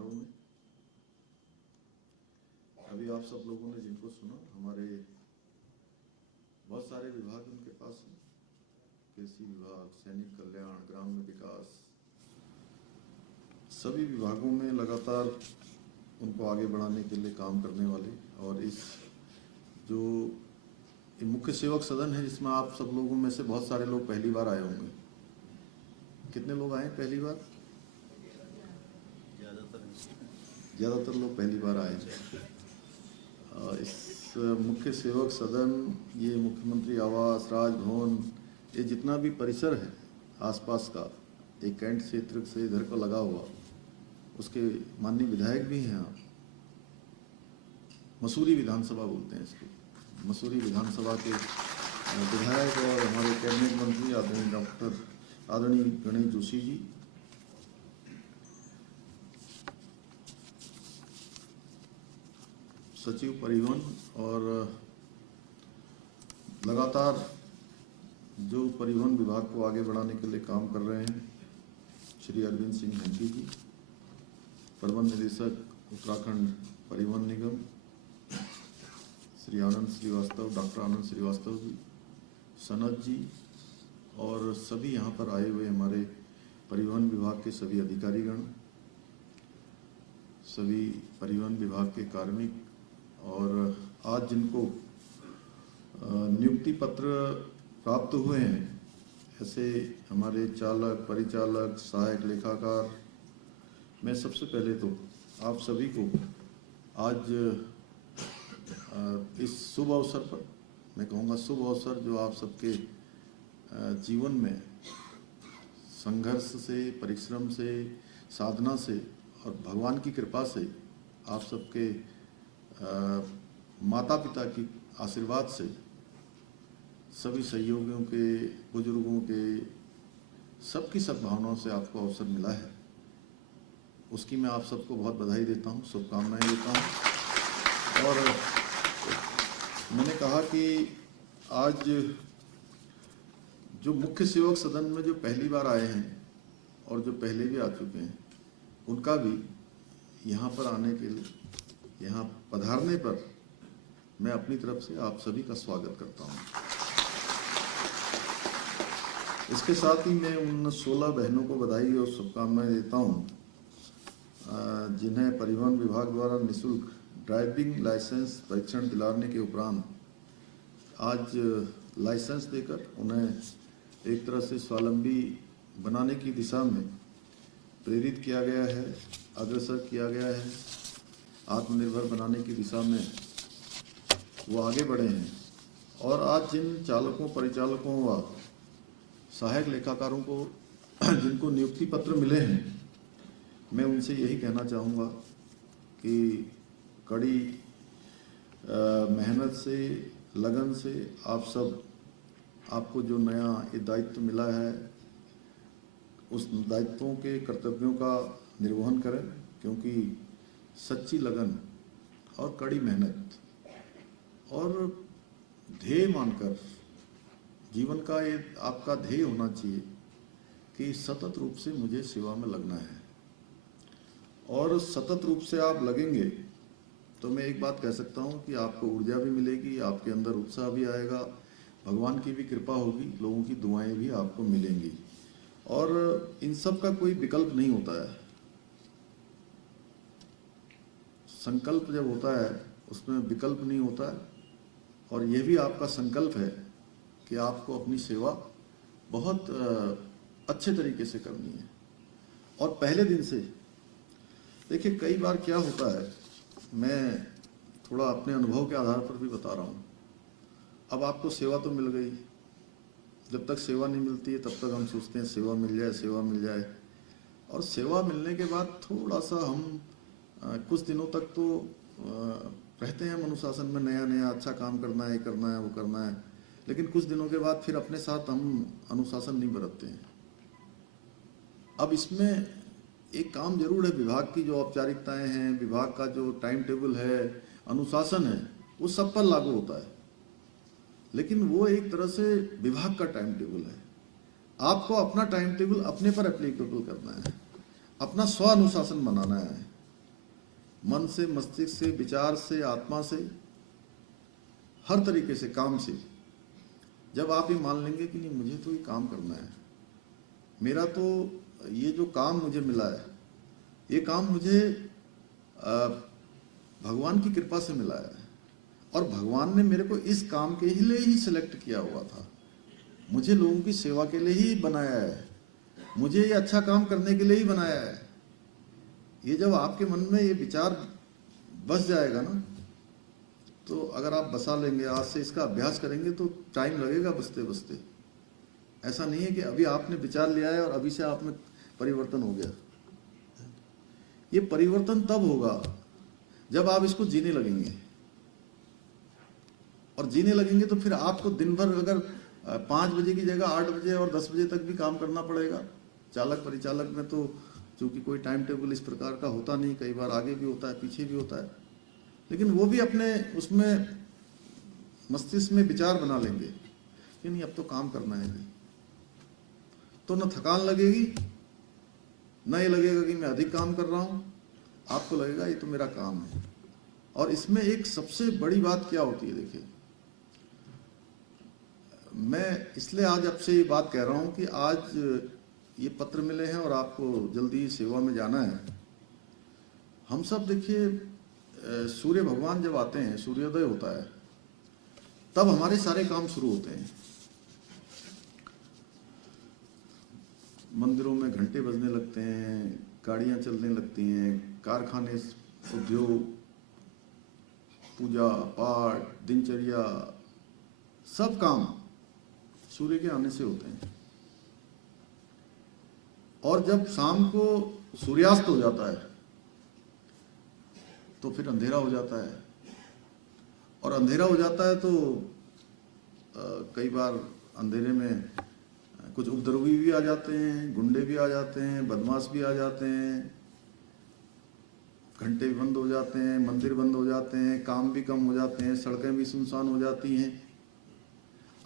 समारोह में अभी आप सब लोगों ने जिनको सुना, हमारे बहुत सारे विभाग उनके पास हैं। कृषि विभाग, सैनिक कल्याण, ग्राम्य विकास, सभी विभागों में लगातार उनको आगे बढ़ाने के लिए काम करने वाले। और इस जो मुख्य सेवक सदन है जिसमें आप सब लोगों में से बहुत सारे लोग पहली बार आए होंगे। कितने लोग आए पहली बार? ज़्यादातर लोग पहली बार आए हैं। इस मुख्य सेवक सदन, ये मुख्यमंत्री आवास, राजभवन, ये जितना भी परिसर है आसपास का, एक कैंट क्षेत्र से इधर को लगा हुआ, उसके माननीय विधायक भी हैं। आप मसूरी विधानसभा बोलते हैं इसको, मसूरी विधानसभा के विधायक और हमारे कैबिनेट मंत्री आदरणीय गणेश जोशी जी, सचिव परिवहन, और लगातार जो परिवहन विभाग को आगे बढ़ाने के लिए काम कर रहे हैं श्री अरविंद सिंह हेंकी जी, प्रबंध निदेशक उत्तराखंड परिवहन निगम श्री आनंद श्रीवास्तव, डॉक्टर आनंद श्रीवास्तव जी, सनत जी, और सभी यहाँ पर आए हुए हमारे परिवहन विभाग के सभी अधिकारीगण, सभी परिवहन विभाग के कार्मिक, और आज जिनको नियुक्ति पत्र प्राप्त हुए हैं, ऐसे हमारे चालक, परिचालक, सहायक लेखाकार, मैं सबसे पहले तो आप सभी को आज इस शुभ अवसर पर, मैं कहूँगा शुभ अवसर, जो आप सबके जीवन में संघर्ष से, परिश्रम से, साधना से और भगवान की कृपा से, आप सबके माता पिता की आशीर्वाद से, सभी सहयोगियों के, बुजुर्गों के, सबकी सद्भावनाओं से आपको अवसर मिला है। उसकी मैं आप सबको बहुत बधाई देता हूँ, शुभकामनाएं देता हूँ। और मैंने कहा कि आज जो मुख्य सेवक सदन में जो पहली बार आए हैं और जो पहले भी आ चुके हैं, उनका भी यहाँ पर आने के लिए, यहाँ पधारने पर मैं अपनी तरफ से आप सभी का स्वागत करता हूँ। इसके साथ ही मैं उन 16 बहनों को बधाई और शुभकामनाएं देता हूँ जिन्हें परिवहन विभाग द्वारा निःशुल्क ड्राइविंग लाइसेंस परीक्षण दिलाने के उपरांत आज लाइसेंस देकर उन्हें एक तरह से स्वावलंबी बनाने की दिशा में प्रेरित किया गया है, अग्रसर किया गया है। आत्मनिर्भर बनाने की दिशा में वो आगे बढ़े हैं। और आज जिन चालकों, परिचालकों व सहायक लेखाकारों को जिनको नियुक्ति पत्र मिले हैं, मैं उनसे यही कहना चाहूँगा कि कड़ी मेहनत से, लगन से आप सब, आपको जो नया ये दायित्व मिला है, उस दायित्वों के, कर्तव्यों का निर्वहन करें, क्योंकि सच्ची लगन और कड़ी मेहनत और ध्येय मानकर, जीवन का ये आपका ध्येय होना चाहिए कि सतत रूप से मुझे सेवा में लगना है। और सतत रूप से आप लगेंगे तो मैं एक बात कह सकता हूँ कि आपको ऊर्जा भी मिलेगी, आपके अंदर उत्साह भी आएगा, भगवान की भी कृपा होगी, लोगों की दुआएं भी आपको मिलेंगी। और इन सब का कोई विकल्प नहीं होता है। संकल्प जब होता है उसमें विकल्प नहीं होता है। और यह भी आपका संकल्प है कि आपको अपनी सेवा बहुत अच्छे तरीके से करनी है। और पहले दिन से देखिए, कई बार क्या होता है, मैं थोड़ा अपने अनुभव के आधार पर भी बता रहा हूँ। अब आपको सेवा तो मिल गई, जब तक सेवा नहीं मिलती है तब तक हम सोचते हैं सेवा मिल जाए, सेवा मिल जाए। और सेवा मिलने के बाद थोड़ा सा हम कुछ दिनों तक तो रहते हैं अनुशासन में, नया नया अच्छा काम करना है, करना है, वो करना है। लेकिन कुछ दिनों के बाद फिर अपने साथ हम अनुशासन नहीं बरतते हैं। अब इसमें एक काम जरूर है, विभाग की जो औपचारिकताएं हैं, विभाग का जो टाइम टेबल है, अनुशासन है, वो सब पर लागू होता है। लेकिन वो एक तरह से विभाग का टाइम टेबल है। आपको अपना टाइम टेबल अपने पर एप्लीकेबल करना है, अपना स्व अनुशासन बनाना है। मन से, मस्तिष्क से, विचार से, आत्मा से, हर तरीके से, काम से, जब आप ये मान लेंगे कि नहीं मुझे तो ये काम करना है, मेरा तो ये जो काम मुझे मिला है, ये काम मुझे भगवान की कृपा से मिला है और भगवान ने मेरे को इस काम के लिए ही सिलेक्ट किया हुआ था, मुझे लोगों की सेवा के लिए ही बनाया है, मुझे ये अच्छा काम करने के लिए ही बनाया है। ये जब आपके मन में ये विचार बस जाएगा ना, तो अगर आप बसा लेंगे, आज से इसका अभ्यास करेंगे तो टाइम लगेगा बसते बसते। ऐसा नहीं है कि अभी आपने विचार लिया है और अभी से आप में परिवर्तन हो गया। ये परिवर्तन तब होगा जब आप इसको जीने लगेंगे, और जीने लगेंगे तो फिर आपको दिन भर अगर 5 बजे की जगह 8 बजे और 10 बजे तक भी काम करना पड़ेगा। चालक परिचालक में तो चूंकि कोई टाइम टेबल इस प्रकार का होता नहीं, कई बार आगे भी होता है, पीछे भी होता है, लेकिन वो भी अपने उसमें मस्तिष्क में विचार बना लेंगे कि नहीं अब तो काम करना है, तो न थकान लगेगी, न ये लगेगा कि मैं अधिक काम कर रहा हूँ, आपको लगेगा ये तो मेरा काम है। और इसमें एक सबसे बड़ी बात क्या होती है, देखिए मैं इसलिए आज आपसे ये बात कह रहा हूँ कि आज ये पत्र मिले हैं और आपको जल्दी सेवा में जाना है। हम सब देखिए सूर्य भगवान जब आते हैं, सूर्योदय होता है, तब हमारे सारे काम शुरू होते हैं। मंदिरों में घंटे बजने लगते हैं, गाड़ियां चलने लगती हैं, कारखाने, उद्योग, पूजा पाठ, दिनचर्या, सब काम सूर्य के आने से होते हैं। और जब शाम को सूर्यास्त हो जाता है तो फिर अंधेरा हो जाता है, और अंधेरा हो जाता है तो कई बार अंधेरे में कुछ उपद्रवी भी आ जाते हैं, गुंडे भी आ जाते हैं, बदमाश भी आ जाते हैं, घंटे भी बंद हो जाते हैं, मंदिर बंद हो जाते हैं, काम भी कम हो जाते हैं, सड़कें भी सुनसान हो जाती हैं।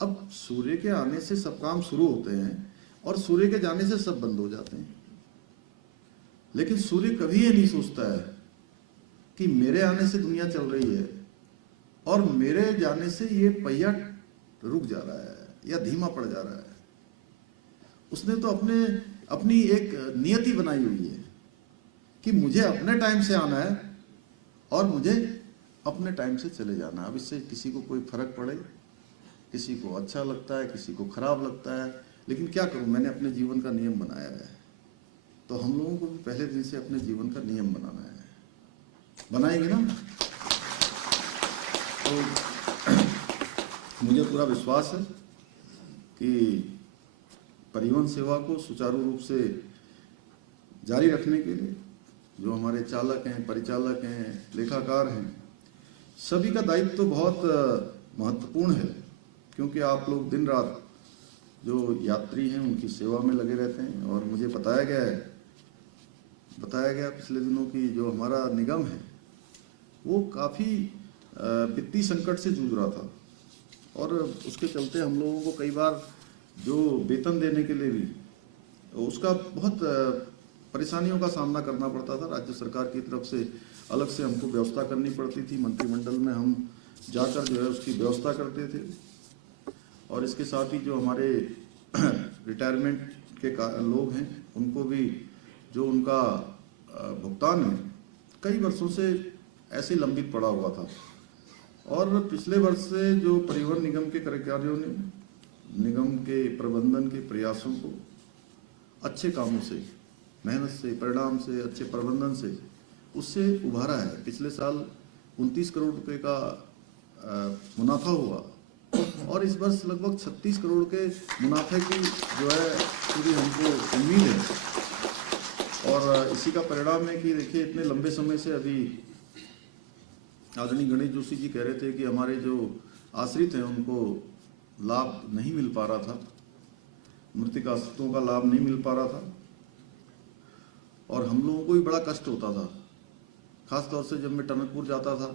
अब सूर्य के आने से सब काम शुरू होते हैं और सूर्य के जाने से सब बंद हो जाते हैं। लेकिन सूर्य कभी ये नहीं सोचता है कि मेरे आने से दुनिया चल रही है और मेरे जाने से ये पहिया रुक जा रहा है या धीमा पड़ जा रहा है। उसने तो अपनी एक नियति बनाई हुई है कि मुझे अपने टाइम से आना है और मुझे अपने टाइम से चले जाना है। अब इससे किसी को कोई फर्क पड़े, किसी को अच्छा लगता है, किसी को खराब लगता है, लेकिन क्या करूं, मैंने अपने जीवन का नियम बनाया है। तो हम लोगों को भी पहले दिन से अपने जीवन का नियम बनाना है, बनाएंगे ना। तो मुझे पूरा विश्वास है कि परिवहन सेवा को सुचारू रूप से जारी रखने के लिए जो हमारे चालक हैं, परिचालक हैं, लेखाकार हैं, सभी का दायित्व तो बहुत महत्वपूर्ण है, क्योंकि आप लोग दिन रात जो यात्री हैं उनकी सेवा में लगे रहते हैं। और मुझे बताया गया पिछले दिनों की जो हमारा निगम है वो काफ़ी वित्तीय संकट से जूझ रहा था, और उसके चलते हम लोगों को कई बार जो वेतन देने के लिए भी उसका बहुत परेशानियों का सामना करना पड़ता था। राज्य सरकार की तरफ से अलग से हमको व्यवस्था करनी पड़ती थी, मंत्रिमंडल में हम जाकर जो है उसकी व्यवस्था करते थे। और इसके साथ ही जो हमारे रिटायरमेंट के लोग हैं उनको भी जो उनका भुगतान है कई वर्षों से ऐसे लंबित पड़ा हुआ था। और पिछले वर्ष से जो परिवहन निगम के कर्मचारियों ने निगम के प्रबंधन के प्रयासों को अच्छे कामों से, मेहनत से, परिणाम से, अच्छे प्रबंधन से उससे उभारा है। पिछले साल 29 करोड़ रुपए का मुनाफा हुआ और इस वर्ष लगभग 36 करोड़ के मुनाफे की जो है पूरी हमको उम्मीद है। और इसी का परिणाम है कि देखिए इतने लंबे समय से अभी आदरणीय गणेश जोशी जी कह रहे थे कि हमारे जो आश्रित हैं उनको लाभ नहीं मिल पा रहा था, मृतक आश्रितों का लाभ नहीं मिल पा रहा था, और हम लोगों को भी बड़ा कष्ट होता था। खास तौर से जब मैं टनकपुर जाता था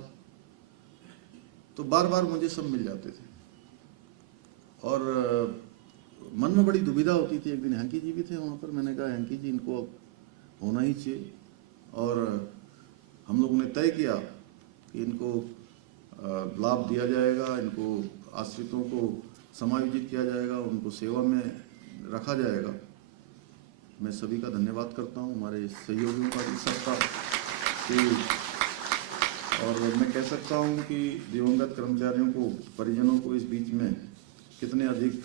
तो बार बार मुझे सब मिल जाते थे और मन में बड़ी दुविधा होती थी। एक दिन हैंकी जी भी थे वहाँ पर, मैंने कहा हैंकी जी इनको अब होना ही चाहिए। और हम लोगों ने तय किया कि इनको लाभ दिया जाएगा, इनको आश्रितों को समायोजित किया जाएगा, उनको सेवा में रखा जाएगा। मैं सभी का धन्यवाद करता हूँ, हमारे सहयोगियों का भी सबका कि, और मैं कह सकता हूँ कि दिवंगत कर्मचारियों को, परिजनों को इस बीच में कितने अधिक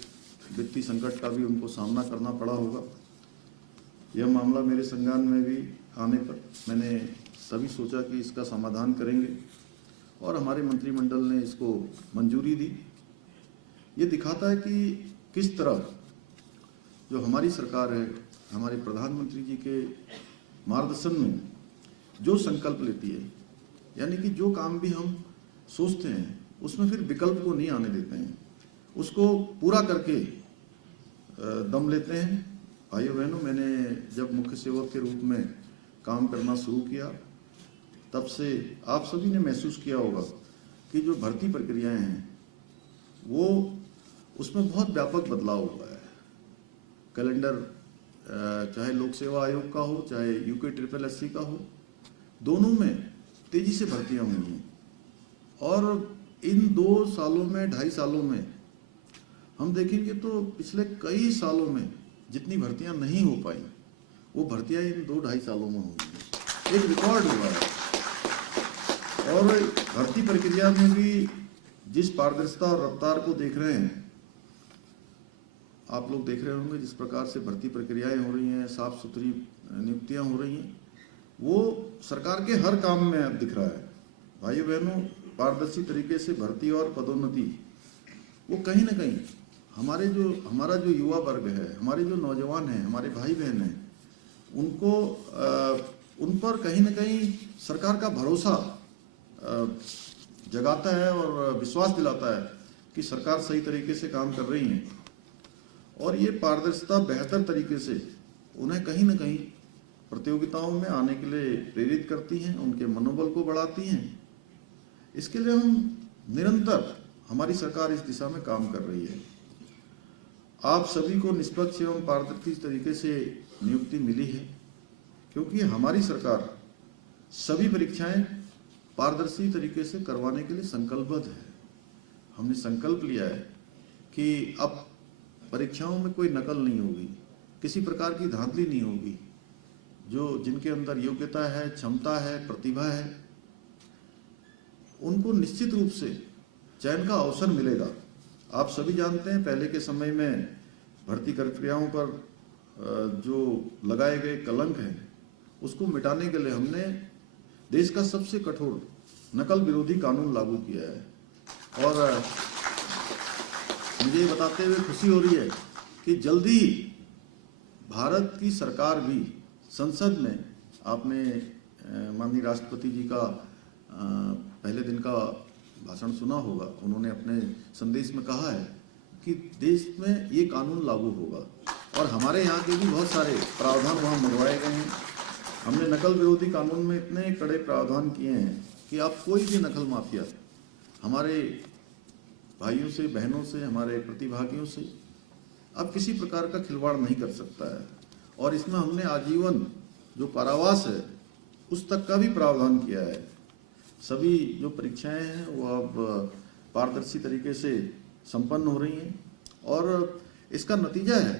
वित्तीय संकट का भी उनको सामना करना पड़ा होगा। यह मामला मेरे संज्ञान में भी आने पर मैंने तभी सोचा कि इसका समाधान करेंगे और हमारे मंत्रिमंडल ने इसको मंजूरी दी। ये दिखाता है कि किस तरह जो हमारी सरकार है, हमारे प्रधानमंत्री जी के मार्गदर्शन में जो संकल्प लेती है, यानी कि जो काम भी हम सोचते हैं उसमें फिर विकल्प को नहीं आने देते हैं, उसको पूरा करके दम लेते हैं। भाइयों बहनों, मैंने जब मुख्य सेवक के रूप में काम करना शुरू किया तब से आप सभी ने महसूस किया होगा कि जो भर्ती प्रक्रियाएं हैं वो उसमें बहुत व्यापक बदलाव हुआ है। कैलेंडर चाहे लोक सेवा आयोग का हो, चाहे UKSSC का हो, दोनों में तेजी से भर्तियां हुई हैं। और इन 2 सालों में, 2.5 सालों में हम देखेंगे तो पिछले कई सालों में जितनी भर्तियां नहीं हो पाई वो भर्तियां इन 2-2.5 सालों में होंगी। एक रिकॉर्ड हुआ है। और भर्ती प्रक्रिया में भी जिस पारदर्शिता और रफ्तार को देख रहे हैं, आप लोग देख रहे होंगे जिस प्रकार से भर्ती प्रक्रियाएं हो रही हैं, साफ सुथरी नियुक्तियां हो रही हैं, वो सरकार के हर काम में अब दिख रहा है। भाइयों बहनों, पारदर्शी तरीके से भर्ती और पदोन्नति वो कहीं ना कहीं हमारा जो युवा वर्ग है, हमारे जो नौजवान हैं, हमारे भाई बहन हैं, उनको उन पर कहीं ना कहीं सरकार का भरोसा जगाता है और विश्वास दिलाता है कि सरकार सही तरीके से काम कर रही है। और ये पारदर्शिता बेहतर तरीके से उन्हें कहीं ना कहीं प्रतियोगिताओं में आने के लिए प्रेरित करती हैं, उनके मनोबल को बढ़ाती हैं। इसके लिए हम निरंतर, हमारी सरकार इस दिशा में काम कर रही है। आप सभी को निष्पक्ष एवं पारदर्शी तरीके से नियुक्ति मिली है क्योंकि हमारी सरकार सभी परीक्षाएं पारदर्शी तरीके से करवाने के लिए संकल्पबद्ध है। हमने संकल्प लिया है कि अब परीक्षाओं में कोई नकल नहीं होगी, किसी प्रकार की धांधली नहीं होगी। जो जिनके अंदर योग्यता है, क्षमता है, प्रतिभा है, उनको निश्चित रूप से चयन का अवसर मिलेगा। आप सभी जानते हैं पहले के समय में भर्ती प्रक्रियाओं पर जो लगाए गए कलंक हैं उसको मिटाने के लिए हमने देश का सबसे कठोर नकल विरोधी कानून लागू किया है। और मुझे ये बताते हुए खुशी हो रही है कि जल्दी ही भारत की सरकार भी संसद में, आपने माननीय राष्ट्रपति जी का पहले दिन का भाषण सुना होगा, उन्होंने अपने संदेश में कहा है कि देश में ये कानून लागू होगा। और हमारे यहाँ के भी बहुत सारे प्रावधान वहाँ मंगवाए गए हैं। हमने नकल विरोधी कानून में इतने कड़े प्रावधान किए हैं कि आप कोई भी नकल माफिया हमारे भाइयों से, बहनों से, हमारे प्रतिभागियों से अब किसी प्रकार का खिलवाड़ नहीं कर सकता है। और इसमें हमने आजीवन जो कारावास है उस तक का भी प्रावधान किया है। सभी जो परीक्षाएं हैं वो अब पारदर्शी तरीके से संपन्न हो रही हैं और इसका नतीजा है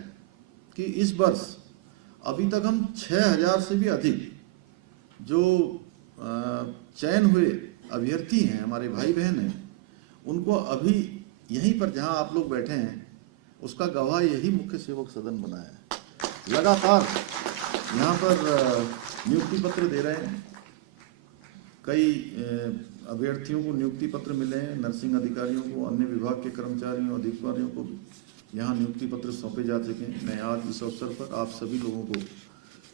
कि इस वर्ष अभी तक हम 6000 से भी अधिक जो चयन हुए अभ्यर्थी हैं, हमारे भाई बहन हैं, उनको अभी यहीं पर जहां आप लोग बैठे हैं उसका गवाह यही मुख्य सेवक सदन बना है। लगातार यहाँ पर नियुक्ति पत्र दे रहे हैं। कई अभ्यर्थियों को नियुक्ति पत्र मिले हैं, नर्सिंग अधिकारियों को, अन्य विभाग के कर्मचारियों, अधिकारियों को यहाँ नियुक्ति पत्र सौंपे जा चुके हैं। मैं आज इस अवसर पर आप सभी लोगों को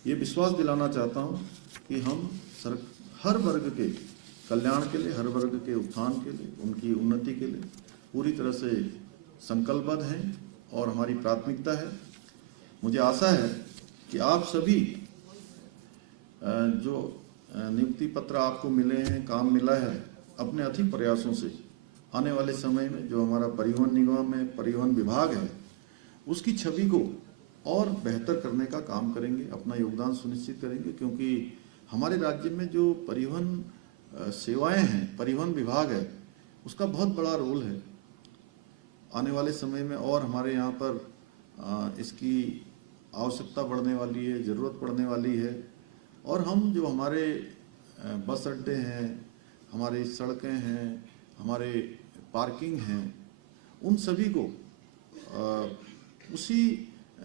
ये विश्वास दिलाना चाहता हूँ कि हम हर वर्ग के कल्याण के लिए, हर वर्ग के उत्थान के लिए, उनकी उन्नति के लिए पूरी तरह से संकल्पबद्ध हैं और हमारी प्राथमिकता है। मुझे आशा है कि आप सभी जो नियुक्ति पत्र आपको मिले हैं, काम मिला है, अपने अधिक प्रयासों से आने वाले समय में जो हमारा परिवहन निगम है, परिवहन विभाग है, उसकी छवि को और बेहतर करने का काम करेंगे, अपना योगदान सुनिश्चित करेंगे। क्योंकि हमारे राज्य में जो परिवहन सेवाएं हैं, परिवहन विभाग है, उसका बहुत बड़ा रोल है। आने वाले समय में और हमारे यहाँ पर इसकी आवश्यकता बढ़ने वाली है, ज़रूरत पड़ने वाली है। और हम जो हमारे बस अड्डे हैं, हमारी सड़कें हैं, हमारे पार्किंग हैं, उन सभी को उसी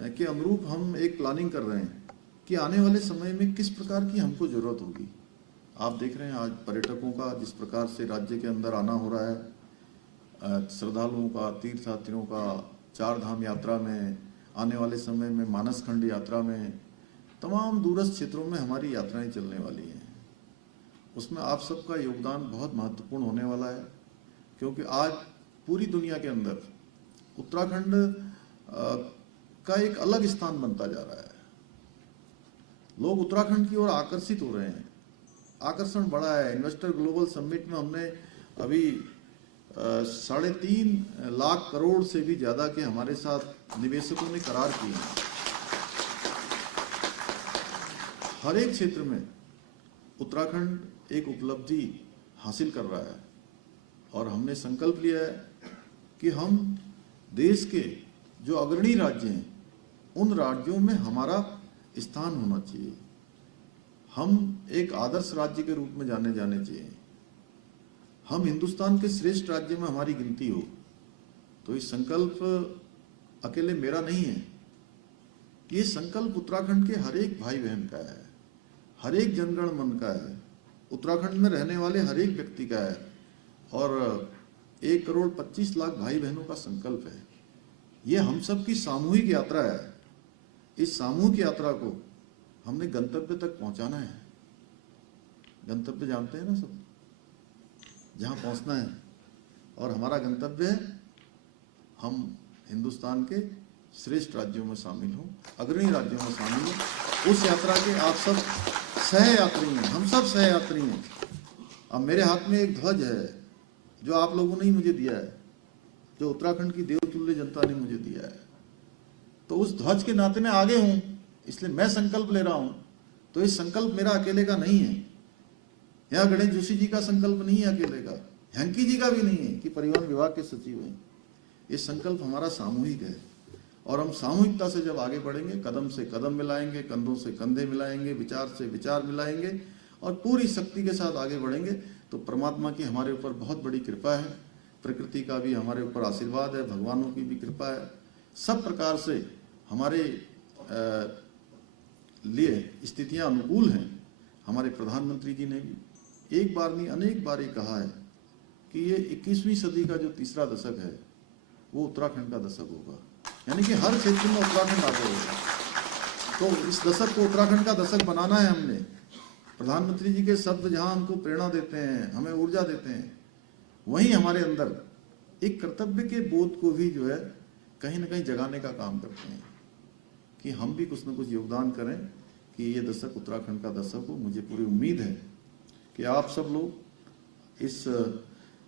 के अनुरूप हम एक प्लानिंग कर रहे हैं कि आने वाले समय में किस प्रकार की हमको ज़रूरत होगी। आप देख रहे हैं आज पर्यटकों का जिस प्रकार से राज्य के अंदर आना हो रहा है, श्रद्धालुओं का, तीर्थयात्रियों का, चार धाम यात्रा में, आने वाले समय में मानस खंड यात्रा में, तमाम दूरस्थ क्षेत्रों में हमारी यात्राएं चलने वाली हैं। उसमें आप सबका योगदान बहुत महत्वपूर्ण होने वाला है, क्योंकि आज पूरी दुनिया के अंदर उत्तराखंड का एक अलग स्थान बनता जा रहा है। लोग उत्तराखंड की ओर आकर्षित हो रहे हैं, आकर्षण बढ़ा है। इन्वेस्टर ग्लोबल समिट में हमने अभी 3.5 लाख करोड़ से भी ज़्यादा के हमारे साथ निवेशकों ने करार किए हैं। हर एक क्षेत्र में उत्तराखंड एक उपलब्धि हासिल कर रहा है और हमने संकल्प लिया है कि हम देश के जो अग्रणी राज्य हैं, उन राज्यों में हमारा स्थान होना चाहिए। हम एक आदर्श राज्य के रूप में जाने चाहिए। हम हिंदुस्तान के श्रेष्ठ राज्य में हमारी गिनती हो। तो इस संकल्प अकेले मेरा नहीं है, ये संकल्प उत्तराखंड के हर एक भाई बहन का है, हर एक जनगण मन का है, उत्तराखंड में रहने वाले हर एक व्यक्ति का है और 1,25,00,000 भाई बहनों का संकल्प है। ये हम सब की सामूहिक यात्रा है। इस सामूहिक यात्रा को हमने गंतव्य तक पहुंचाना है। गंतव्य जानते हैं ना सब, जहां पहुंचना है, और हमारा गंतव्य है हम हिंदुस्तान के श्रेष्ठ राज्यों में शामिल हों, अग्रणी राज्यों में शामिल हों। उस यात्रा के आप सब सहयात्री हैं, हम सब सहयात्री हैं। अब मेरे हाथ में एक ध्वज है जो आप लोगों ने ही मुझे दिया है, जो उत्तराखंड की देवतुल्य जनता ने मुझे दिया है। तो उस ध्वज के नाते मैं आगे हूं, इसलिए मैं संकल्प ले रहा हूं। तो इस संकल्प मेरा अकेले का नहीं है। यहाँ गणेश जोशी जी का संकल्प नहीं है अकेले का, हैंकी जी का भी नहीं है कि परिवहन विभाग के सचिव हैं। ये संकल्प हमारा सामूहिक है और हम सामूहिकता से जब आगे बढ़ेंगे, कदम से कदम मिलाएंगे, कंधों से कंधे मिलाएंगे, विचार से विचार मिलाएंगे और पूरी शक्ति के साथ आगे बढ़ेंगे, तो परमात्मा की हमारे ऊपर बहुत बड़ी कृपा है, प्रकृति का भी हमारे ऊपर आशीर्वाद है, भगवानों की भी कृपा है। सब प्रकार से हमारे लिए स्थितियां अनुकूल हैं। हमारे प्रधानमंत्री जी ने भी एक बार नहीं अनेक बार ये कहा है कि ये 21वीं सदी का जो तीसरा दशक है वो उत्तराखंड का दशक होगा, यानी कि हर क्षेत्र में उत्तराखंड आगे होगा। तो इस दशक को उत्तराखंड का दशक बनाना है हमने। प्रधानमंत्री जी के शब्द जहां हमको प्रेरणा देते हैं, हमें ऊर्जा देते हैं, वहीं हमारे अंदर एक कर्तव्य के बोध को भी जो है कहीं ना कहीं जगाने का काम करते हैं कि हम भी कुछ न कुछ योगदान करें कि ये दशक उत्तराखंड का दशक हो। मुझे पूरी उम्मीद है कि आप सब लोग इस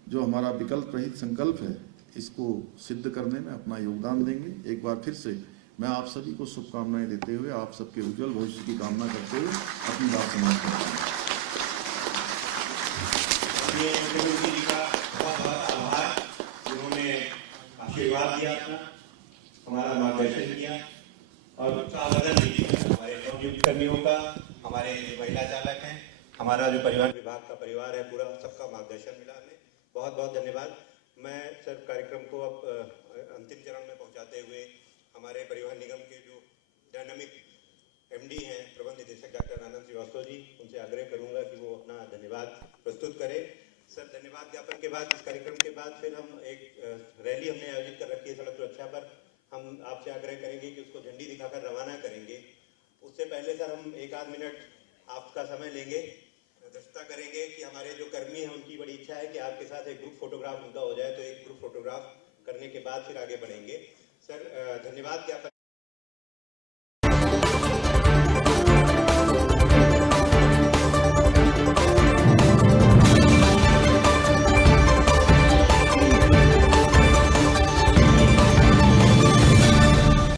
जो हमारा विकल्प रहित संकल्प है, इसको सिद्ध करने में अपना योगदान देंगे। एक बार फिर से मैं आप सभी को शुभकामनाएं देते हुए, आप सबके उज्जवल भविष्य की कामना करते हुए अपनी बात समाप्त करता हूँ। आशीर्वाद दिया, हमारा मार्गदर्शन किया और उत्साहवर्धन भी किया। हमारे नवनियुक्त कर्मियों का, हमारे महिला चालक हैं, हमारा जो परिवहन विभाग का परिवार है पूरा, सबका मार्गदर्शन मिला हमें। बहुत बहुत धन्यवाद। मैं सर कार्यक्रम को अब अंतिम चरण में पहुंचाते हुए हमारे परिवहन निगम के जो डायनामिक एमडी हैं, प्रबंध निदेशक डॉक्टर आनंद श्रीवास्तव जी, उनसे आग्रह करूंगा कि वो अपना धन्यवाद प्रस्तुत करें। सर, धन्यवाद ज्ञापन के बाद, इस कार्यक्रम के बाद फिर हम एक रैली हमने आयोजित कर रखी है सड़क सुरक्षा पर। हम आपसे आग्रह करेंगे कि उसको झंडी दिखाकर रवाना करेंगे। उससे पहले सर हम 1-8 मिनट आपका समय लेंगे, दृष्टता करेंगे कि हमारे जो कर्मी हैं उनकी बड़ी इच्छा है कि आपके साथ एक ग्रुप फोटोग्राफ उनका हो जाए, तो एक ग्रुप फोटोग्राफ करने के बाद फिर आगे बढ़ेंगे। सर, धन्यवाद ज्ञापन